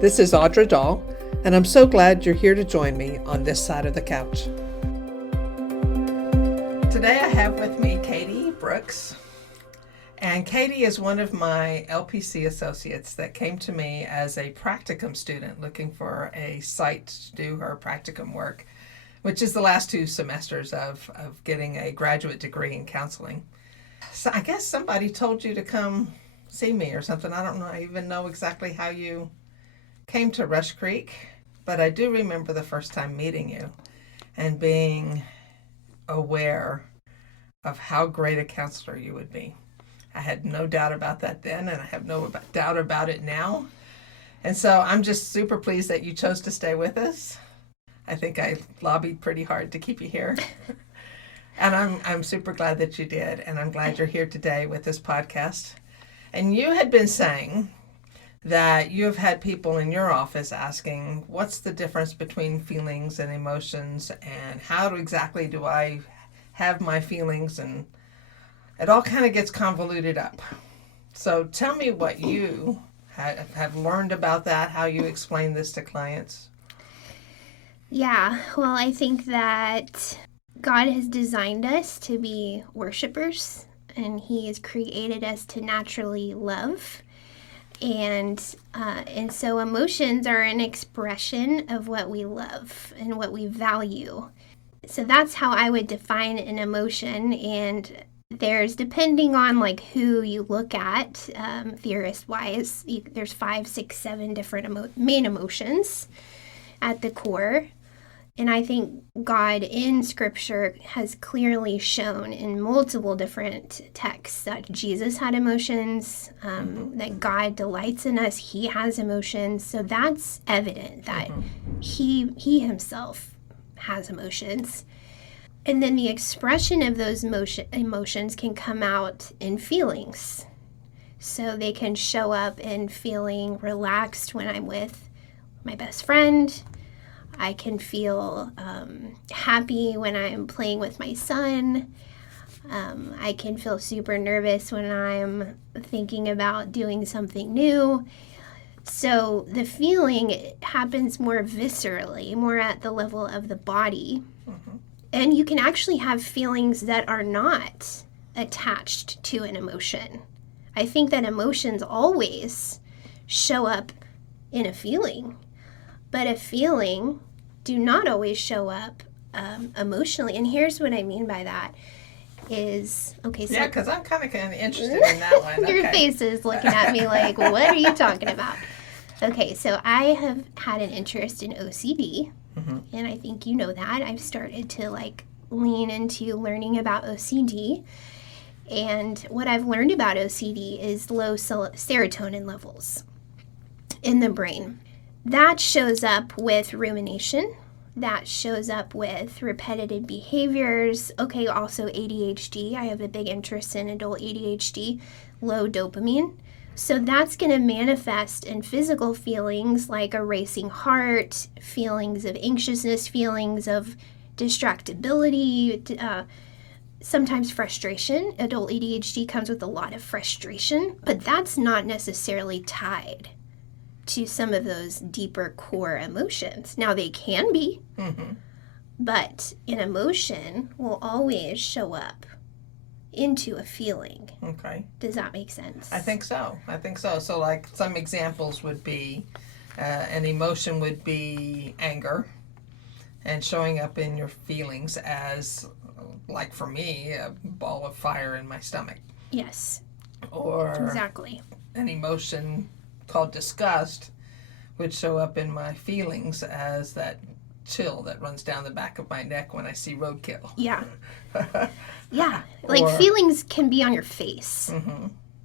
This is Audra Dahl, and I'm so glad you're here to join me on this side of the couch. Today I have with me Katy Brooks, and Katy is one of my LPC Associates that came to me as a practicum student looking for a site to do her practicum work, which is the last 2 semesters of getting a graduate degree in counseling. So I guess somebody told you to come see me or something. I don't know. I even know exactly how you came to Rush Creek, but I do remember the first time meeting you and being aware of how great a counselor you would be. I had no doubt about that then, and I have no doubt about it now. And so I'm just super pleased that you chose to stay with us. I think I lobbied pretty hard to keep you here. And I'm super glad that you did, and I'm glad you're here today with this podcast. And you had been saying that you have had people in your office asking, what's the difference between feelings and emotions, and how exactly do I have my feelings, and it all kind of gets convoluted up. So tell me what you have learned about that, how you explain this to clients. Yeah, well, I think that God has designed us to be worshipers, and He has created us to naturally love. And so emotions are an expression of what we love and what we value. So that's how I would define an emotion. And there's, depending on like who you look at, theorist-wise, there's 5, 6, 7 different main emotions at the core. And I think God in Scripture has clearly shown in multiple different texts that Jesus had emotions, that God delights in us. He has emotions. So that's evident that he himself has emotions. And then the expression of those emotions can come out in feelings. So they can show up in feeling relaxed when I'm with my best friend. I can feel happy when I'm playing with my son. I can feel super nervous when I'm thinking about doing something new. So the feeling happens more viscerally, more at the level of the body. And you can actually have feelings that are not attached to an emotion. I think that emotions always show up in a feeling, but a feeling do not always show up emotionally. And here's what I mean by that is, okay, so... Yeah, because I'm kind of interested in that one. Your face is looking at me like, what are you talking about? Okay, so I have had an interest in OCD, and I think you know that. I've started to like lean into learning about OCD, and what I've learned about OCD is low serotonin levels in the brain. That shows up with rumination. That shows up with repetitive behaviors. Okay, also ADHD. I have a big interest in adult ADHD, low dopamine. So that's going to manifest in physical feelings like a racing heart, feelings of anxiousness, feelings of distractibility, sometimes frustration. Adult ADHD comes with a lot of frustration, but that's not necessarily tied to some of those deeper core emotions. Now they can be, but an emotion will always show up into a feeling. Okay. Does that make sense? I think so. So like some examples would be, an emotion would be anger, and showing up in your feelings as, like for me, a ball of fire in my stomach. Yes. Or exactly. An emotion called disgust would show up in my feelings as that chill that runs down the back of my neck when I see roadkill. Yeah. Yeah. Like feelings can be on your face,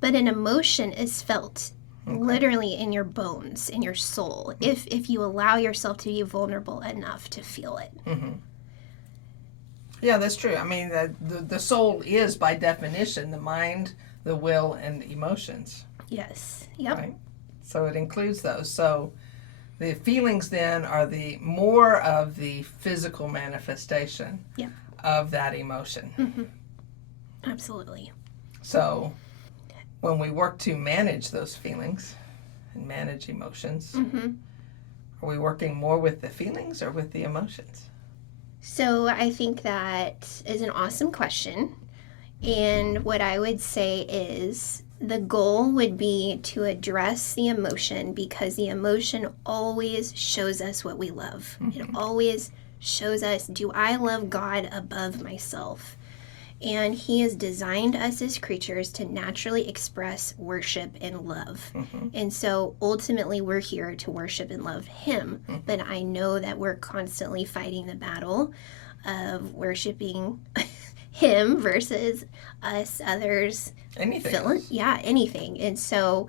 but an emotion is felt literally in your bones, in your soul, if you allow yourself to be vulnerable enough to feel it. Yeah, that's true. I mean, the soul is, by definition, the mind, the will, and emotions. Yes. Yep. Right? So it includes those. So the feelings then are the more of the physical manifestation of that emotion. Absolutely. So when we work to manage those feelings, and manage emotions. Mm-hmm. Are we working more with the feelings or with the emotions? So I think that is an awesome question. And what I would say is the goal would be to address the emotion, because the emotion always shows us what we love. It always shows us, do I love God above myself? And He has designed us as creatures to naturally express worship and love. And so ultimately we're here to worship and love Him. But I know that we're constantly fighting the battle of worshiping Him versus us, others. Anything. Anything. And so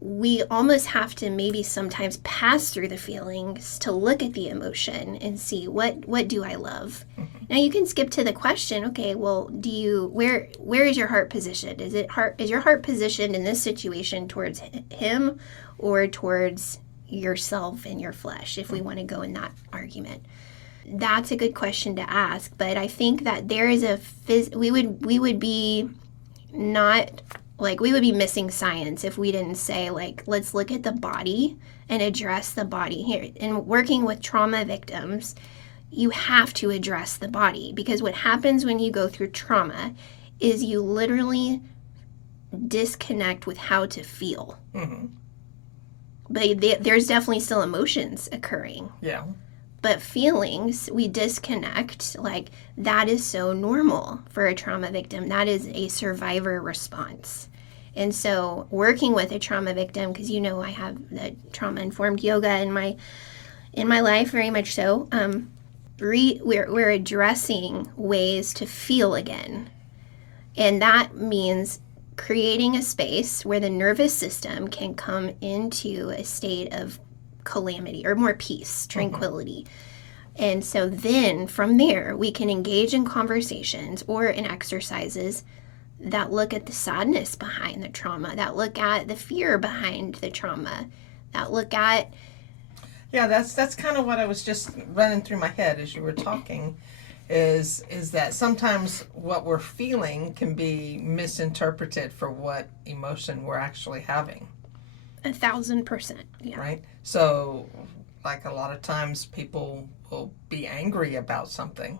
we almost have to maybe sometimes pass through the feelings to look at the emotion and see what do I love. Now you can skip to the question, okay, well, where is your heart positioned? Is your heart positioned in this situation towards Him or towards yourself and your flesh, if we want to go in that argument? That's a good question to ask, but I think that there is we would be not, like, we would be missing science if we didn't say, like, let's look at the body and address the body here. In working with trauma victims, you have to address the body, because what happens when you go through trauma is you literally disconnect with how to feel. But there's definitely still emotions occurring. Yeah. But feelings, we disconnect. Like, that is so normal for a trauma victim. That is a survivor response. And so working with a trauma victim, because I have the trauma-informed yoga in my life, very much so, we're addressing ways to feel again. And that means creating a space where the nervous system can come into a state of calamity or more peace, tranquility. And so then from there, we can engage in conversations or in exercises that look at the sadness behind the trauma, that look at the fear behind the trauma, that look at... Yeah, that's kind of what I was just running through my head as you were talking, is that sometimes what we're feeling can be misinterpreted for what emotion we're actually having. 1,000%. Yeah. Right? So, like, a lot of times people will be angry about something,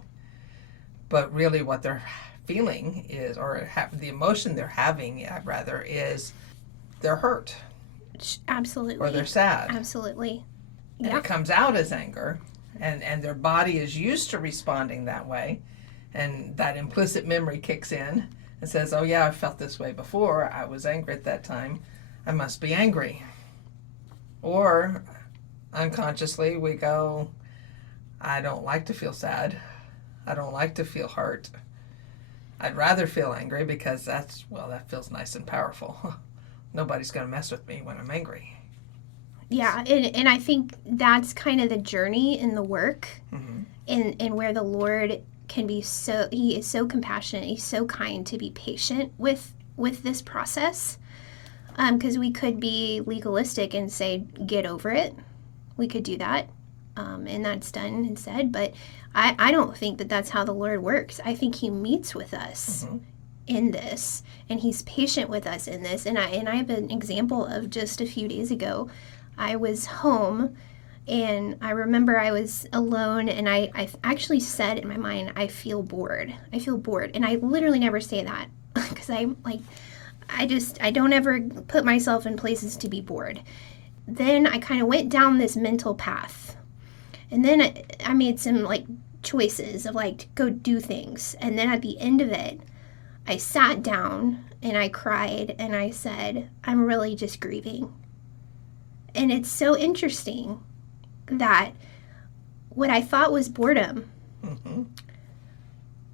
but really what they're feeling is, or the emotion they're having, rather, is they're hurt. Absolutely. Or they're sad. Absolutely. And it comes out as anger, and their body is used to responding that way, and that implicit memory kicks in and says, oh yeah, I felt this way before, I was angry at that time, I must be angry. Or unconsciously we go, I don't like to feel sad, I don't like to feel hurt, I'd rather feel angry because that feels nice and powerful. Nobody's going to mess with me when I'm angry. Yeah, and I think that's kind of the journey in the work, and where the Lord can be He is so compassionate, He's so kind to be patient with this process, because we could be legalistic and say, get over it. We could do that, and that's done and said, but I don't think that that's how the Lord works. I think He meets with us in this, and He's patient with us in this, and I have an example of just a few days ago. I was home, and I remember I was alone, and I actually said in my mind, I feel bored. I feel bored. And I literally never say that, because I don't ever put myself in places to be bored. Then I kind of went down this mental path. And then I made some, choices of, to go do things. And then at the end of it, I sat down, and I cried, and I said, I'm really just grieving. And it's so interesting that what I thought was boredom,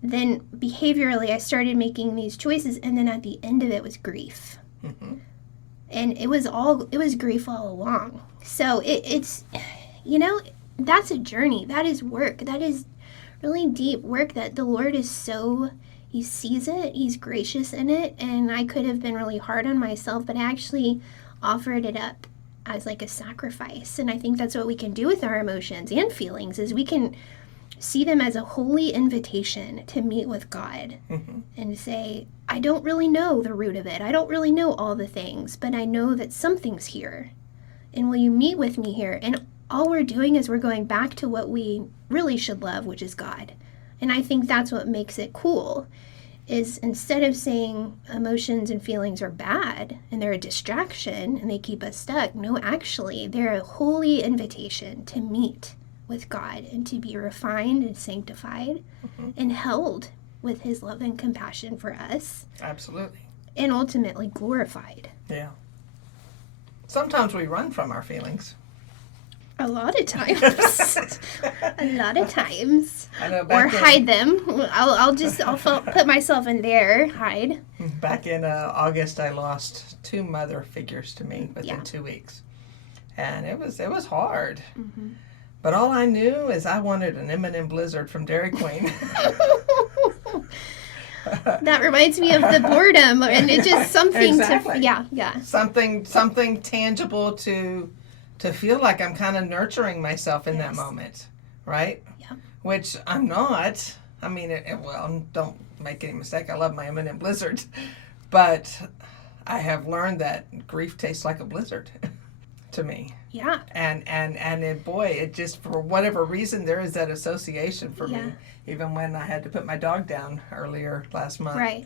then behaviorally I started making these choices, and then at the end of it was grief. And it was grief all along. So it's that's a journey. That is work. That is really deep work that the Lord is He sees it, He's gracious in it, and I could have been really hard on myself, but I actually offered it up as a sacrifice. And I think that's what we can do with our emotions and feelings, is we can see them as a holy invitation to meet with God and say, I don't really know the root of it. I don't really know all the things, but I know that something's here. And will you meet with me here? And all we're doing is we're going back to what we really should love, which is God. And I think that's what makes it cool, is instead of saying emotions and feelings are bad and they're a distraction and they keep us stuck, no, actually, they're a holy invitation to meet with God and to be refined and sanctified and held with his love and compassion for us. Absolutely. And ultimately glorified. Yeah. Sometimes we run from our feelings. A lot of times. A lot of times. I know Or hide them. I'll put myself in there. Hide. Back in August, I lost 2 mother figures to me within 2 weeks. And it was hard. Mm-hmm. But all I knew is I wanted an M&M Blizzard from Dairy Queen. That reminds me of the boredom, and it's just something exactly. to something tangible to feel like I'm kind of nurturing myself in that moment, right? Yeah. Which I'm not. I mean, well, don't make any mistake. I love my M&M Blizzard, but I have learned that grief tastes like a blizzard to me. Yeah. And it just, for whatever reason, there is that association for me. Even when I had to put my dog down earlier last month. Right.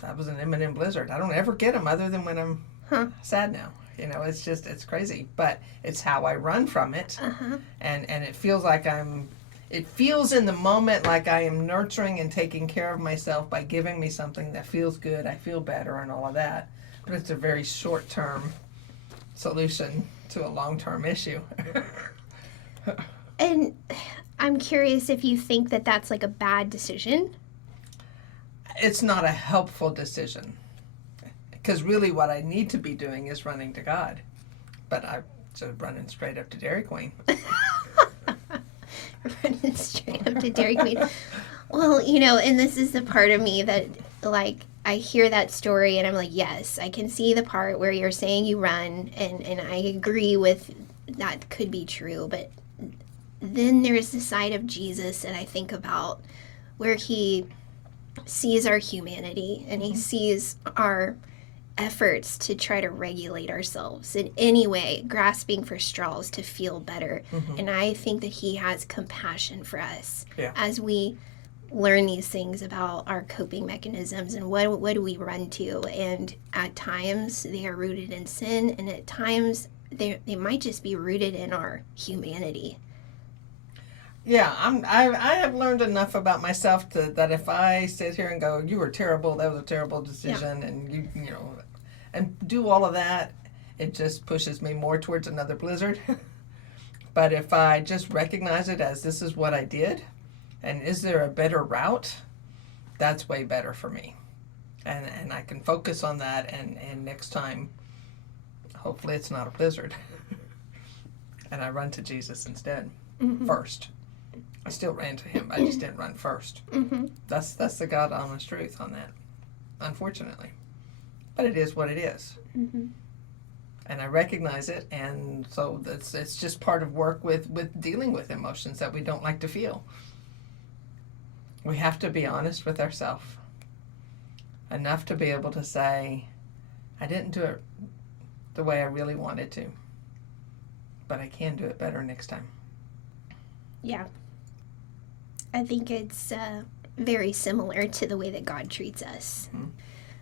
That was an M&M Blizzard. I don't ever get them other than when I'm sad now. You know, it's crazy. But it's how I run from it. Uh-huh. And it feels like it feels in the moment like I am nurturing and taking care of myself by giving me something that feels good. I feel better and all of that. But it's a very short-term solution to a long-term issue. And I'm curious if you think that that's like a bad decision. It's not a helpful decision. Because really what I need to be doing is running to God. But I'm just running straight up to Dairy Queen. Running straight up to Dairy Queen. Well, you know, and this is the part of me that, like, I hear that story and I'm like, yes, I can see the part where you're saying you run, and I agree with that could be true. But then there's the side of Jesus that I think about where he sees our humanity and he sees our efforts to try to regulate ourselves in any way, grasping for straws to feel better. Mm-hmm. And I think that he has compassion for us as we learn these things about our coping mechanisms and what do we run to. And at times they are rooted in sin, and at times they might just be rooted in our humanity. Yeah, I have learned enough about myself that if I sit here and go, you were terrible, that was a terrible decision, and you know, and do all of that, it just pushes me more towards another blizzard. But if I just recognize it as this is what I did, and is there a better route, that's way better for me. And I can focus on that, and next time, hopefully it's not a blizzard. And I run to Jesus instead, first. I still ran to him. I just didn't run first. Mm-hmm. That's the God honest truth on that, unfortunately. But it is what it is. Mm-hmm. And I recognize it, and so it's just part of work with dealing with emotions that we don't like to feel. We have to be honest with ourselves enough to be able to say, I didn't do it the way I really wanted to, but I can do it better next time. Yeah. I think it's very similar to the way that God treats us. Mm-hmm.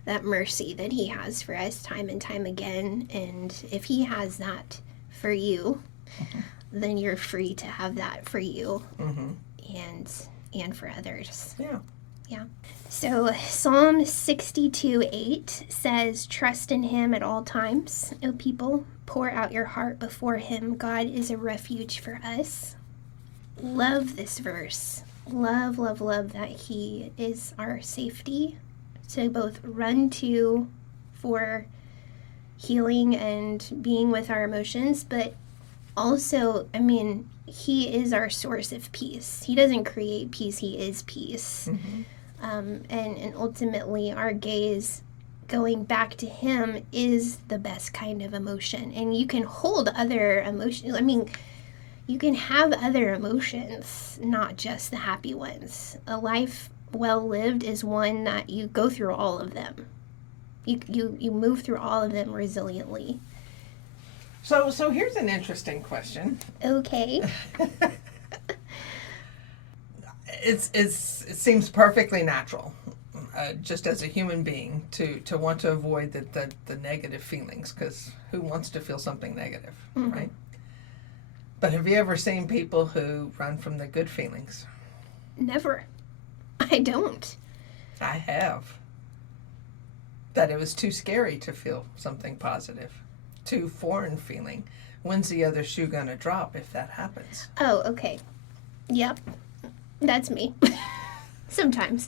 That mercy that he has for us time and time again. And if he has that for you, then you're free to have that for you and for others. Yeah. Yeah. So Psalm 62:8 says, trust in him at all times, O people. Pour out your heart before him. God is a refuge for us. Love this verse. Love that he is our safety to both run to for healing and being with our emotions, but also, I mean, he is our source of peace. He doesn't create peace, he is peace. Mm-hmm. And ultimately our gaze going back to him is the best kind of emotion. And you can hold other emotions. I mean, you can have other emotions, not just the happy ones. A life well lived is one that you go through all of them. You move through all of them resiliently. So here's an interesting question. Okay. It seems perfectly natural, just as a human being, to want to avoid the negative feelings, because who wants to feel something negative, right? But have you ever seen people who run from the good feelings? Never. I don't. I have. That it was too scary to feel something positive, too foreign feeling. When's the other shoe gonna drop if that happens? Oh, okay. Yep. That's me. Sometimes,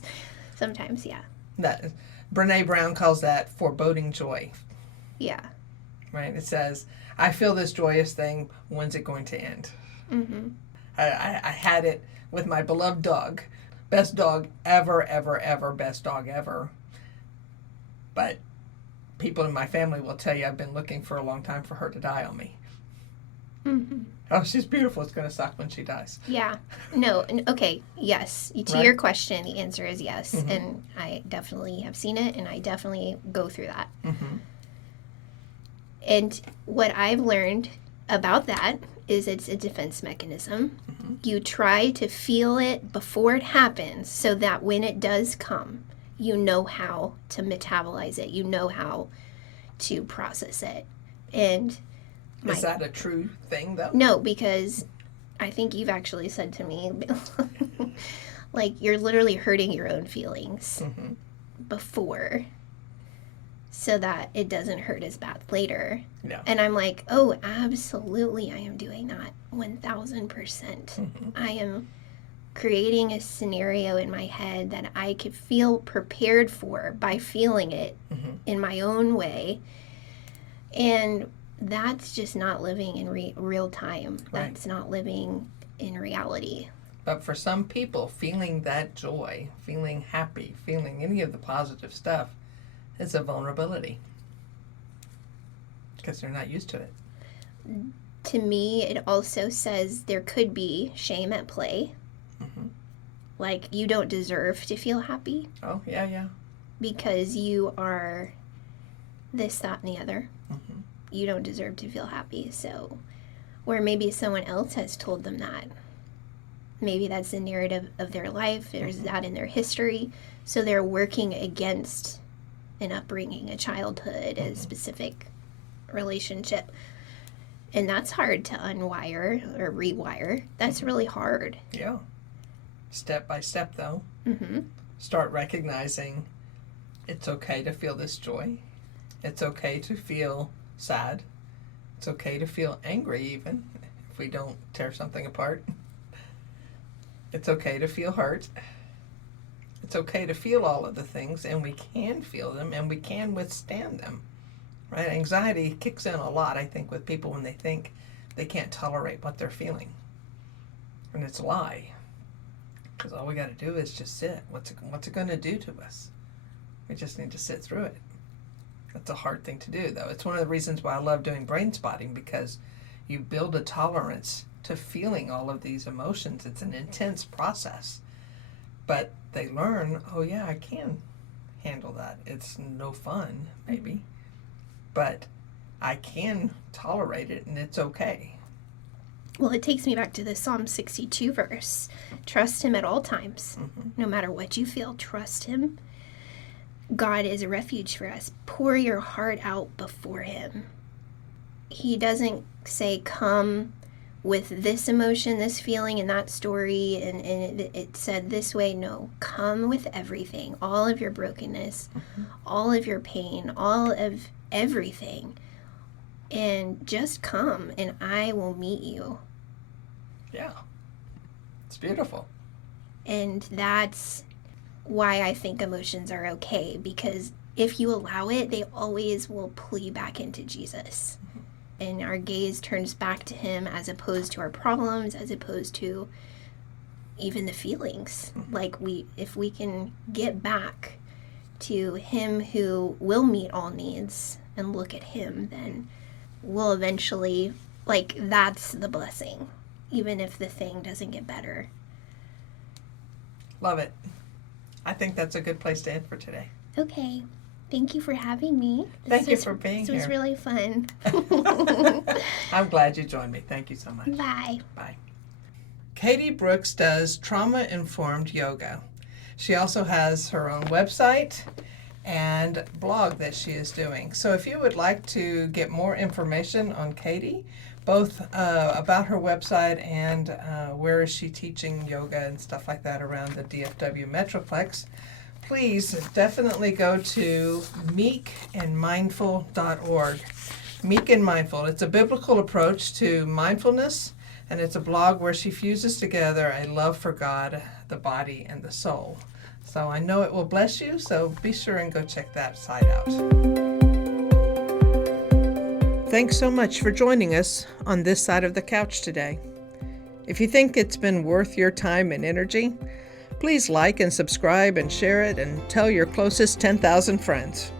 yeah. That Brene Brown calls that foreboding joy. Yeah. Right? It says, I feel this joyous thing. When's it going to end? I had it with my beloved dog. Best dog ever, ever, ever. Best dog ever. But people in my family will tell you I've been looking for a long time for her to die on me. Oh, she's beautiful. It's going to suck when she dies. Yeah. No. Okay. Yes. To Right. your question, the answer is yes. And I definitely have seen it, and I definitely go through that. And what I've learned about that is it's a defense mechanism. You try to feel it before it happens so that when it does come, you know how to metabolize it. You know how to process it. And Is that a true thing, though? no, because I think you've actually said to me, like, you're literally hurting your own feelings before so that it doesn't hurt as bad later. Yeah. And I'm like, oh, absolutely, I am doing that 1000%. I am creating a scenario in my head that I could feel prepared for by feeling it in my own way. And that's just not living in real time. Right. That's not living in reality. But for some people, feeling that joy, feeling happy, feeling any of the positive stuff is a vulnerability because they're not used to it. To me, it also says there could be shame at play. Like, you don't deserve to feel happy Oh, yeah. because you are this, that, and the other. You don't deserve to feel happy. So, where maybe someone else has told them that. Maybe that's the narrative of their life. There's that in their history. So they're working against an upbringing, a childhood, a specific relationship. And that's hard to unwire or rewire. That's really hard. Yeah. Step by step, though. Start recognizing it's okay to feel this joy. It's okay to feel sad. It's okay to feel angry, even if we don't tear something apart. It's okay to feel hurt. It's okay to feel all of the things, and we can feel them, and we can withstand them. Right? Anxiety kicks in a lot, I think, with people when they think they can't tolerate what they're feeling. And it's a lie. Because all we got to do is just sit. What's it going to do to us? We just need to sit through it. That's a hard thing to do, though. It's one of the reasons why I love doing brain spotting, because you build a tolerance to feeling all of these emotions. It's an intense process. But they learn, oh yeah, I can handle that. It's no fun, maybe. But I can tolerate it, and it's okay. Well, it takes me back to the Psalm 62 verse. Trust him at all times. No matter what you feel, trust him. God is a refuge for us. Pour your heart out before him. He doesn't say, come with this emotion, this feeling, and that story, and it said this way. No, come with everything, all of your brokenness, all of your pain, all of everything, and just come, and I will meet you. Yeah. It's beautiful. And that's why I think emotions are okay, because if you allow it, they always will pull you back into Jesus. And our gaze turns back to him as opposed to our problems, as opposed to even the feelings. Like, if we can get back to him who will meet all needs and look at him, then we'll eventually, like, that's the blessing, even if the thing doesn't get better. Love it. I think that's a good place to end for today. Okay. Thank you for having me. Thank you for being here. This was really fun. I'm glad you joined me. Thank you so much. Bye. Bye. Katy Brooks does trauma-informed yoga. She also has her own website and blog that she is doing. So if you would like to get more information on Katy, both about her website and where is she teaching yoga and stuff like that around the DFW Metroplex, please definitely go to meekandmindful.org. Meek and Mindful. It's a biblical approach to mindfulness, and it's a blog where she fuses together a love for God, the body, and the soul. So I know it will bless you, so be sure and go check that site out. Thanks so much for joining us on this side of the couch today. If you think it's been worth your time and energy, please like and subscribe and share it and tell your closest 10,000 friends.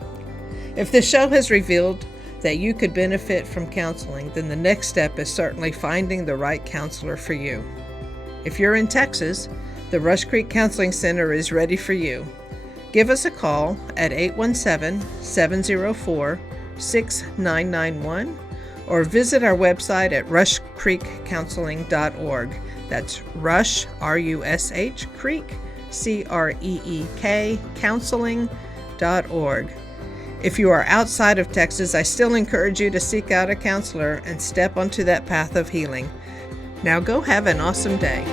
If this show has revealed that you could benefit from counseling, then the next step is certainly finding the right counselor for you. If you're in Texas, the Rush Creek Counseling Center is ready for you. Give us a call at 817-704-6991 or visit our website at rushcreekcounseling.org. That's Rush, R-U-S-H, Creek, C-R-E-E-K, counseling.org. If you are outside of Texas, I still encourage you to seek out a counselor and step onto that path of healing. Now go have an awesome day.